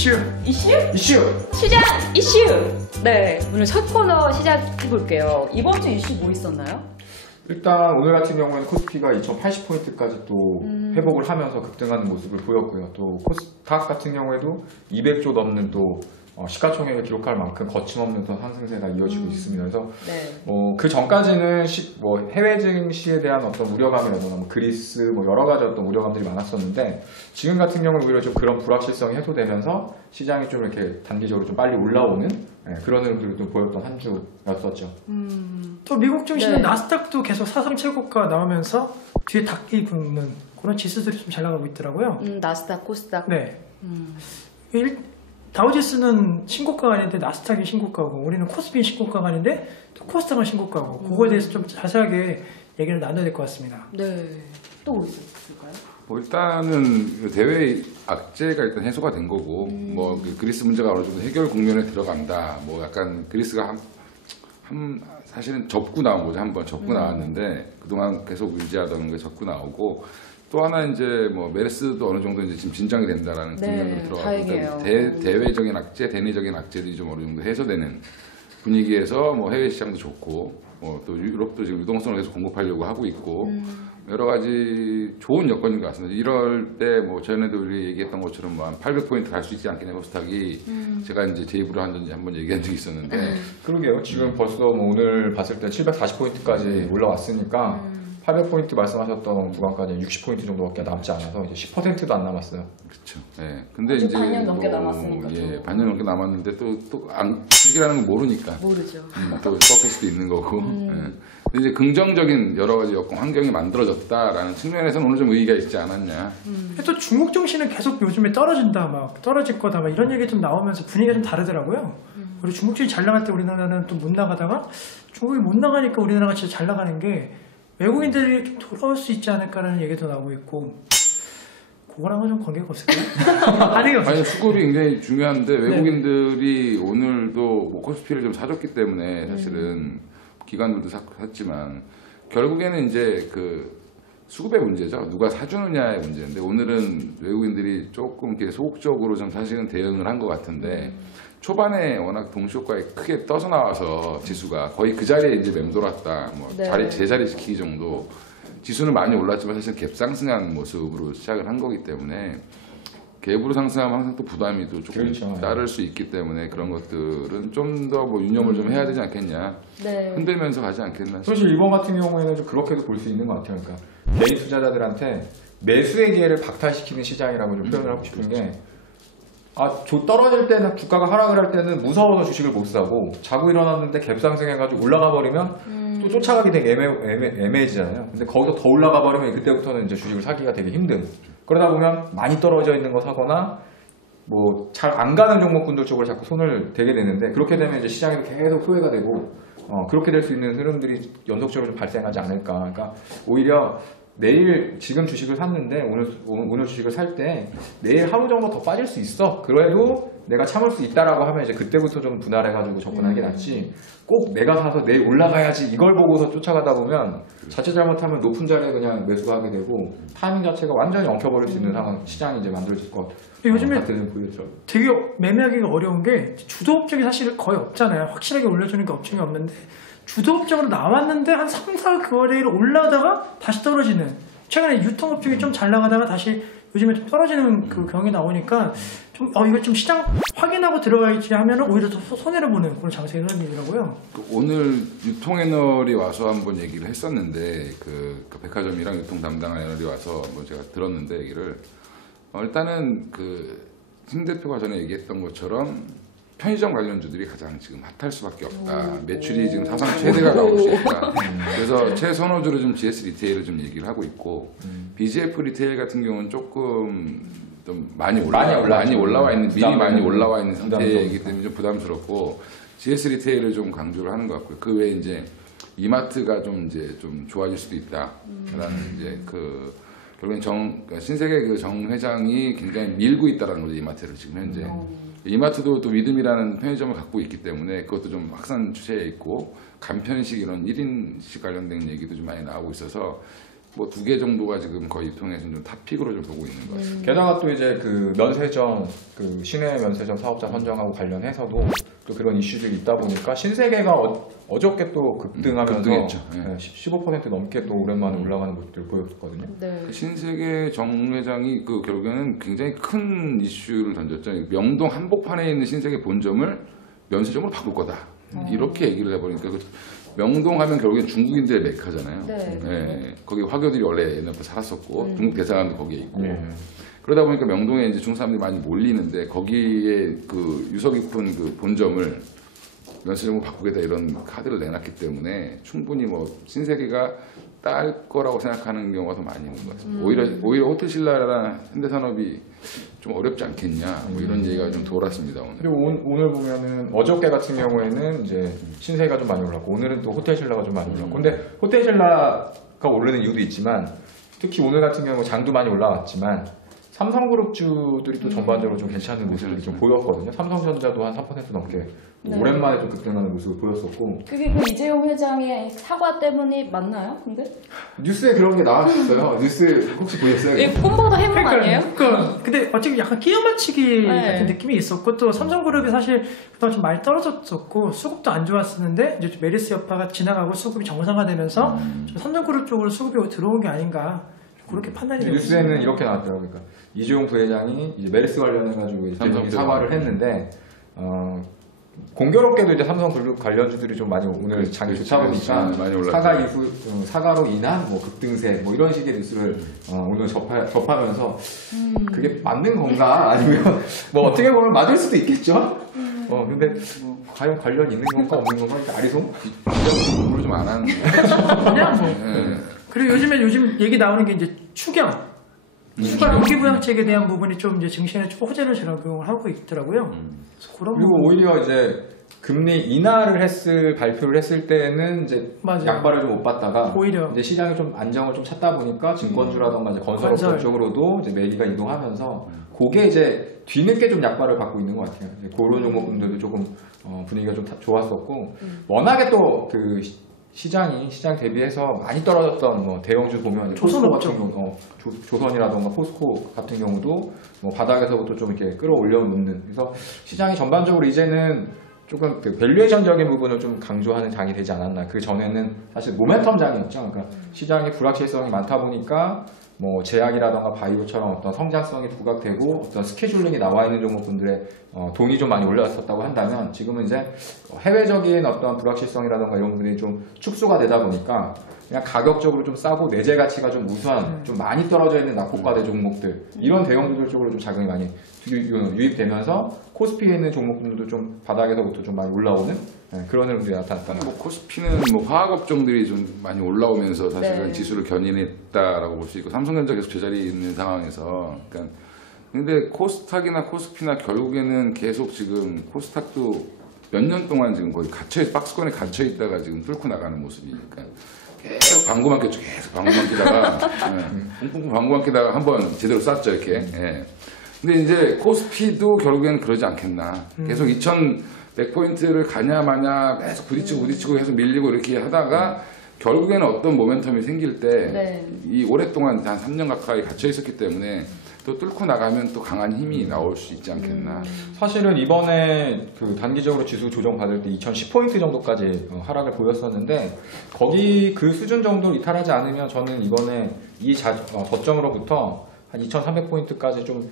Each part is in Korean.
이슈. 이슈? 이슈! 시장 이슈! 네, 오늘 첫 코너 시작해볼게요. 이번 주 이슈 뭐 있었나요? 일단 오늘 같은 경우에는 코스피가 2080포인트까지 또 회복을 하면서 급등하는 모습을 보였고요. 또 코스닥 같은 경우에도 200조 넘는 또 시가총액을 기록할 만큼 거침없는 또 상승세가 이어지고 있습니다. 그래서 네. 그 전까지는 해외 증시에 대한 어떤 우려감이라거나 그리스 여러 가지 어떤 우려감들이 많았었는데 지금 같은 경우는 오히려 좀 그런 불확실성이 해소되면서 시장이 좀 이렇게 단기적으로 좀 빨리 올라오는 그런 흐름들을 좀 보였던 한 주였었죠. 또 미국 증시는 네. 나스닥도 계속 사상 최고가 나오면서 뒤에 닭이 붙는 그런 지수들이 좀 잘 나가고 있더라고요. 나스닥, 코스닥. 네. 다우지수는 신고가가 아닌데 나스닥이 신고가고 우리는 코스피 신고가가 아닌데 또 코스닥은 신고가고 그거에 대해서 좀 자세하게 얘기를 나눠야 될 것 같습니다. 네. 또 뭐 있을까요? 일단은 대외 악재가 일단 해소가 된 거고 그리스 문제가 어느 정도 해결 국면에 들어간다. 약간 그리스가 사실은 접고 나온 거죠. 한번 접고 나왔는데 그동안 계속 유지하던 게 접고 나오고 또 하나 이제 메르스도 어느 정도 이제 지금 진정이 된다라는 국면으로 들어가고 대외적인 악재, 대내적인 악재들이 좀 어느 정도 해소되는 분위기에서 해외 시장도 좋고 또 유럽도 지금 유동성을 계속 공급하려고 하고 있고 여러 가지 좋은 여건인 것 같습니다. 이럴 때 전에도 우리 얘기했던 것처럼 한 800포인트 갈 수 있지 않겠냐 코스닥이 제가 이제 제 입으로 한번 얘기한 적이 있었는데 그러게요. 지금 벌써 오늘 봤을 때 740포인트까지 올라왔으니까 800포인트 말씀하셨던 구간까지 60포인트 정도밖에 남지 않아서 이제 10%도 안 남았어요. 그렇죠. 네. 근데 이제 반년 넘게 남았으니까. 예, 반년 넘게 남았는데 주식이라는 건 모르니까. 모르죠. 또 꺾일 수도 있는 거고. 예. 근데 이제 긍정적인 여러 가지 여건 환경이 만들어졌다라는 측면에서는 오늘 좀 의의가 있지 않았냐. 또 중국 증시는 계속 요즘에 떨어진다, 떨어질 거다, 이런 얘기 좀 나오면서 분위기가 좀 다르더라고요. 그리고 중국 증시 잘 나갈 때 우리나라는 또 못 나가다가 중국이 못 나가니까 우리나라가 진짜 잘 나가는 게 외국인들이 좀 돌아올 수 있지 않을까라는 얘기도 나오고 있고 그거랑은 좀 관계가 없을까요? 아니 수급이 굉장히 중요한데 외국인들이 오늘도 코스피를 좀 사줬기 때문에 사실은 기관들도 샀지만 결국에는 이제 그 수급의 문제죠. 누가 사주느냐의 문제인데 오늘은 외국인들이 조금 이렇게 소극적으로 좀 사실은 대응을 한 것 같은데 초반에 워낙 동시효과에 크게 떠서 나와서 지수가 거의 그 자리에 이제 맴돌았다. 제자리 지키기 정도. 지수는 많이 올랐지만 사실 갭상승한 모습으로 시작을 한 거기 때문에 갭으로 상승하면 항상 또 부담이 또 조금 따를 수 있기 때문에 그런 것들은 좀 더 유념을 좀 해야 되지 않겠냐. 네. 흔들면서 가지 않겠나. 사실 이번 같은 경우에는 좀 그렇게도 볼 수 있는 것 같아요. 그러니까 개인 투자자들한테 매수의 기회를 박탈시키는 시장이라고 좀 표현을 하고 싶은 게 떨어질 때는 주가가 하락을 할 때는 무서워서 주식을 못 사고 자고 일어났는데 갭상승해가지고 올라가 버리면 또 쫓아가기 되게 애매해지잖아요. 근데 거기서 더 올라가 버리면 그때부터는 이제 주식을 사기가 되게 힘든. 그러다 보면 많이 떨어져 있는 거 사거나 잘 안 가는 종목군들 쪽으로 자꾸 손을 대게 되는데 그렇게 되면 이제 시장에도 계속 소외가 되고 그렇게 될 수 있는 흐름들이 연속적으로 좀 발생하지 않을까. 그러니까 오히려 내일 지금 주식을 샀는데 오늘 주식을 살 때 내일 하루 정도 더 빠질 수 있어. 그래도 내가 참을 수 있다라고 하면 이제 그때부터 좀 분할해가지고 접근하는 게 낫지. 꼭 내가 사서 내일 올라가야지 이걸 보고서 쫓아가다 보면 자칫 잘못하면 높은 자리에 그냥 매수가 하게 되고 타이밍 자체가 완전히 엉켜버릴 수 있는 상황 시장이 이제 만들어질 것 같아요. 요즘에 되게 매매하기가 어려운 게 주도 업종이 사실 거의 없잖아요. 확실하게 올려주는 게 업종이 없는데 주도 업종으로 나왔는데 한 3, 4개월 올라다가 다시 떨어지는 최근에 유통업종이 좀 잘 나가다가 다시 요즘에 좀 떨어지는 그 경향이 나오니까 좀 이거 좀 시장 확인하고 들어가야지 하면 오히려 더 손해를 보는 그런 장세가 일어나더라고요. 오늘 유통애널이 와서 한번 얘기를 했었는데 그 백화점이랑 유통 담당한 애널이 와서 제가 들었는데 얘기를 일단은 신 대표가 전에 얘기했던 것처럼 편의점 관련주들이 가장 지금 핫할 수밖에 없다. 매출이 지금 사상 최대가 나올 수 있다. 그래서 최선호주로 좀 GS 리테일을 좀 얘기를 하고 있고 BGF 리테일 같은 경우는 조금 좀 많이 올라와 있는 미리 많이 올라와 있는 상태이기 때문에 좀 부담스럽고 GS 리테일을 좀 강조를 하는 것 같고요. 그 외에 이제 이마트가 좀 좋아질 수도 있다라는 이제 결국엔 신세계 정 회장이 굉장히 밀고 있다라는 거죠. 이마트를 지금 현재. 이마트도 또 위듬이라는 편의점을 갖고 있기 때문에 그것도 좀 확산 추세에 있고 간편식 이런 1인식 관련된 얘기도 좀 많이 나오고 있어서 뭐 2개 정도가 지금 거의 유통에서 좀 탑픽으로 좀 보고 있는 것 같습니다. 게다가 또 이제 그 면세점, 그 시내 면세점 사업자 선정하고 관련해서도 또 그런 이슈들이 있다 보니까 신세계가 어저께 또 급등하면서 급등했죠. 예. 15% 넘게 또 오랜만에 올라가는 모습들을 보였거든요. 네. 그 신세계 정 회장이 그 결국에는 굉장히 큰 이슈를 던졌죠. 명동 한복판에 있는 신세계 본점을 면세점으로 바꿀 거다. 이렇게 얘기를 해버리니까 그 명동 하면 결국엔 중국인들의 메카잖아요. 네. 예, 거기 화교들이 원래 옛날부터 살았었고 중국 대사관도 거기에 있고 예. 그러다 보니까 명동에 이제 중국 사람들이 많이 몰리는데 거기에 그 유서 깊은 그 본점을 면세점으로 바꾸겠다 이런 카드를 내놨기 때문에 충분히 뭐 신세계가 딸 거라고 생각하는 경우가 더 많이 있는 것 같습니다. 오히려 호텔신라나 현대산업이 좀 어렵지 않겠냐 뭐 이런 얘기가 좀 돌았습니다 오늘. 그리고 오늘 보면은 어저께 같은 경우에는 이제 신세계가 좀 많이 올랐고 오늘은 또 호텔신라가 좀 많이 올랐고 근데 호텔신라가 오르는 이유도 있지만 특히 오늘 같은 경우 장도 많이 올라왔지만 삼성그룹주들이 또 전반적으로 좀 괜찮은 모습을 좀 보였거든요. 삼성전자도 한 3% 넘게 네. 오랜만에 좀 급등하는 모습을 보였었고 그게 그 이재용 회장의 사과 때문이 맞나요? 근데? 뉴스에 그런 게 나왔었어요. 뉴스 혹시 보셨어요? 이 꿈보다 해몽 아니에요? 그러니까 근데 어차피 약간 끼어 맞추기 네. 같은 느낌이 있었고 또 삼성그룹이 사실 그동안 좀 많이 떨어졌었고 수급도 안 좋았었는데 이제 좀 메르스 여파가 지나가고 수급이 정상화되면서 좀 삼성그룹 쪽으로 수급이 들어온 게 아닌가 그렇게 판단이 되고 뉴스에는 있습니다. 이렇게 나왔더라고요. 그러니까 이재용 부회장이 이제 메르스 관련해가지고 이제 삼성 사과를 했는데 공교롭게도 이제 삼성그룹 관련주들이 좀 많이 오늘 장이 좋다 보니까 많이 올랐죠. 사과 이후 사과로 인한 뭐 급등세 뭐 이런 식의 뉴스를 오늘 접하면서 그게 맞는 건가 아니면 뭐 어떻게 보면 맞을 수도 있겠죠. 근데 뭐 과연 관련 있는 건가 없는 건가 이렇게 아리송? 공부를 좀 안 하는 그냥 뭐 예. 그리고 요즘 얘기 나오는 게 이제 추경 추가 연기부양책에 대한 부분이 좀 이제 증시에 좀 호재를 작용을 하고 있더라고요. 그래서 그런 그리고 부분. 오히려 이제 금리 인하를 발표를 했을 때는 이제 맞아요. 약발을 좀 못 받다가 오히려. 이제 시장이 좀 안정을 좀 찾다 보니까 증권주라던가 이제 건설업체 건설. 쪽으로도 이제 매기가 이동하면서 그게 이제 뒤늦게 좀 약발을 받고 있는 것 같아요. 이제 그런 종목분들도 조금 분위기가 좀 좋았었고 워낙에 또 그 시장 대비해서 많이 떨어졌던 뭐 대형주 보면 포스코 같은 경우 조선이라던가 포스코 같은 경우도 뭐 바닥에서부터 좀 이렇게 끌어올려 놓는 그래서 시장이 전반적으로 이제는 조금 그 밸류에이션적인 부분을 좀 강조하는 장이 되지 않았나. 그 전에는 사실 모멘텀 장이었죠. 그러니까 시장이 불확실성이 많다 보니까 뭐 제약이라던가 바이오처럼 어떤 성장성이 부각되고 어떤 스케줄링이 나와 있는 종목분들의 돈이 좀 많이 올랐었다고 한다면 지금은 이제 해외적인 어떤 불확실성이라던가 이런 부분이 좀 축소가 되다 보니까 그냥 가격적으로 좀 싸고 내재 가치가 좀 우수한 좀 많이 떨어져 있는 낙폭과대 종목들 이런 대형주들 쪽으로 좀 자금이 많이 유입되면서 코스피에 있는 종목들도 좀 바닥에서부터 좀 많이 올라오는 그런 흐름들이 나타났다. 뭐 코스피는 뭐 화학업종들이 좀 많이 올라오면서 사실은 네. 지수를 견인했다라고 볼 수 있고 삼성전자 계속 제자리에 있는 상황에서 그러니까 근데 코스닥이나 코스피나 결국에는 계속 지금 코스닥도 몇 년 동안 지금 거의 박스권에 갇혀 있다가 지금 뚫고 나가는 모습이니까 계속 방구만 꼈죠. 계속 방구만 끼다가 punkpunkpunk 방구만 끼다가 한번 제대로 쌌죠 이렇게. 예. 근데 이제 코스피도 결국에는 그러지 않겠나. 계속 2100포인트를 가냐 마냐 계속 부딪히고 계속 밀리고 이렇게 하다가 결국에는 어떤 모멘텀이 생길 때 이 오랫동안 한 3년 가까이 갇혀 있었기 때문에 또 뚫고 나가면 또 강한 힘이 나올 수 있지 않겠나. 사실은 이번에 그 단기적으로 지수 조정 받을 때 2010포인트 정도까지 하락을 보였었는데 거기 그 수준 정도 이탈하지 않으면 저는 이번에 이 저점으로부터 한 2300포인트까지 좀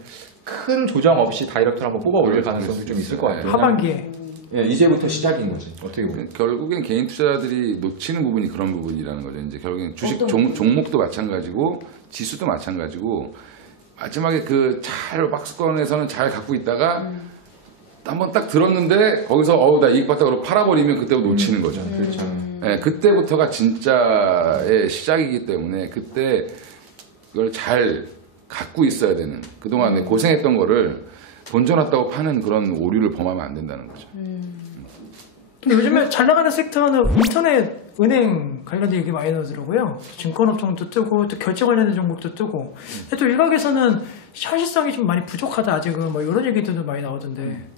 큰 조정 없이 다이렉트로 한번 뽑아 올릴 가능성도 좀 있을 것 같아요. 하반기에 예, 이제부터 시작인 거지. 어떻게 보면. 결국엔 개인 투자자들이 놓치는 부분이 그런 부분이라는 거죠. 이제 결국엔 주식 종목도 마찬가지고 지수도 마찬가지고 마지막에 그 잘 박스권에서는 잘 갖고 있다가 한번 딱 들었는데 거기서 나 이익 봤다 그러고 팔아버리면 그때부터 놓치는 거죠. 그렇죠. 네, 그때부터가 진짜의 시작이기 때문에 그때 그걸 잘 갖고 있어야 되는 그동안 고생했던 거를 던져놨다고 파는 그런 오류를 범하면 안 된다는 거죠. 근데 요즘에 잘 나가는 섹터는 인터넷 은행 관련된 얘기 많이 나오더라고요. 증권업종도 뜨고 또 결제 관련된 종목도 뜨고. 근데 또 일각에서는 현실성이 좀 많이 부족하다 아직은 뭐 이런 얘기들도 많이 나오던데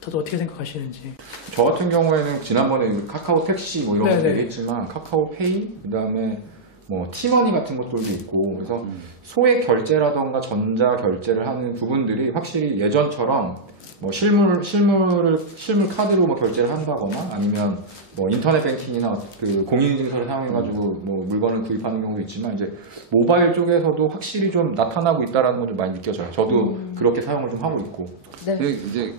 다들 어떻게 생각하시는지. 저 같은 경우에는 지난번에 카카오 택시 뭐 이런 거 네네. 얘기했지만 카카오 페이 그다음에 뭐 티머니 같은 것들도 있고 그래서 소액 결제라던가 전자 결제를 하는 부분들이 확실히 예전처럼 뭐 실물 카드로 뭐 결제를 한다거나 아니면 뭐 인터넷 뱅킹이나 그 공인인증서를 사용해가지고 뭐 물건을 구입하는 경우도 있지만 이제 모바일 쪽에서도 확실히 좀 나타나고 있다라는 건 좀 많이 느껴져요. 저도 그렇게 사용을 좀 하고 있고. 네. 근데 이제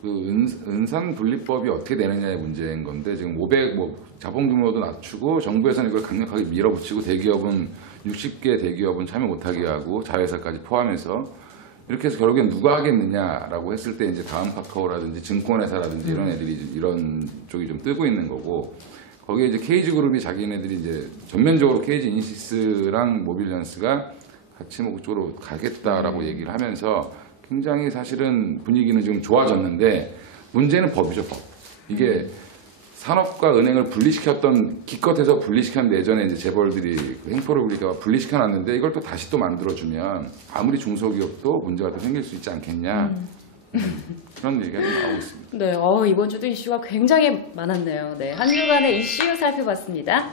그 은산 분리법이 어떻게 되느냐의 문제인 건데 지금 500 뭐 자본 규모도 낮추고 정부에서는 이걸 강력하게 밀어붙이고 대기업은 60개 대기업은 참여 못하게 하고 자회사까지 포함해서 이렇게 해서 결국엔 누가 하겠느냐라고 했을 때 이제 다음 카카오라든지 증권회사라든지 이런 애들이 이런 쪽이 좀 뜨고 있는 거고 거기에 이제 KG그룹이 자기네들이 이제 전면적으로 KG 인시스랑 모빌리언스가 같이 뭐 그쪽으로 가겠다라고 얘기를 하면서 굉장히 사실은 분위기는 좀 좋아졌는데 문제는 법이죠, 법. 이게 산업과 은행을 분리시켰던 기껏해서 분리시켰는데 예전에 이제 재벌들이 그 횡포를 부리다가 분리시켜놨는데 이걸 또 다시 또 만들어주면 아무리 중소기업도 문제가 또 생길 수 있지 않겠냐 그런 얘기가 좀 나오고 있습니다. 네, 이번 주도 이슈가 굉장히 많았네요. 네, 한 주간의 이슈 살펴봤습니다.